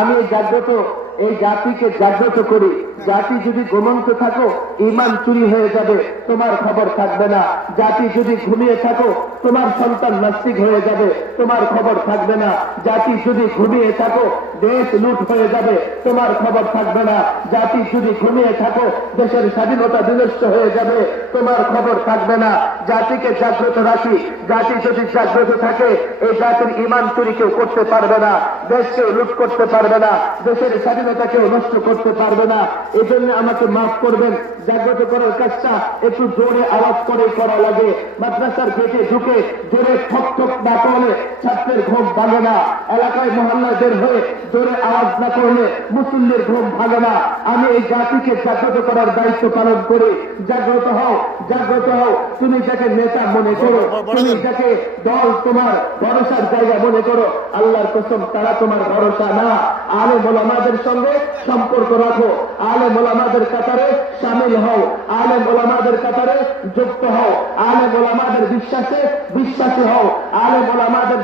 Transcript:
আমি জাগ্রত এই জাতিকে জাগ্রত করি। জাতি যদি ঘুমন্ত থাকো ঈমান চুরি হয়ে যাবে, তোমার খবর থাকবে না। জাতি যদি ঘুমিয়ে থাকো তোমার সন্তান নাস্তিক হয়ে যাবে, তোমার খবর থাকবে না। জাতি যদি ঘুমিয়ে থাকো দেশ লুট হয়ে যাবে, তোমার খবর থাকবে না। জাতি যদি ঘুমিয়ে থাকো দেশের স্বাধীনতা বিনষ্ট হয়ে যাবে, তোমার খবর থাকবে না। জাতিকে জাগ্রত রাখি। জাতি যদি জাগ্রত থাকে এই জাতির ঈমান চুরি কেউ করতে পারবে না, দেশকে লুট করতে পারবে না, দেশের স্বাধীনতাকেও নষ্ট করতে পারবে না। এই জন্য আমাকে মাফ করবেন, জাগ্রত করার কাজটা একটু জোরে আওয়াজ করে করা লাগে। মাদ্রাসার গেটে ঢুকে জোরে ঠক ঠক না করলে ছাত্রের ঘুম ভাঙে না। এলাকায় মহল্লায় বের হয়ে জোরে আওয়াজ না করলে মুসল্লির ঘুম ভাঙে না। আমি এই জাতিকে জাগ্রত করার দায়িত্ব পালন করি। জাগ্রত হও, জাগ্রত হও। তুমি যাকে নেতা মনে করো, তুমি যাকে দল তোমার ভরসার জায়গা মনে করো, আল্লাহর কসম তারা তোমার ভরসা না। আলেম ওলামাদের সঙ্গে সম্পর্ক রাখো, আলেম ওলামাদের কাতারে শামিল হও, আলেম ওলামাদের কাতারে যুক্ত হও, আলেম ওলামাদের বিশ্বাসে বিশ্বাসী হও, আলেম ওলামাদের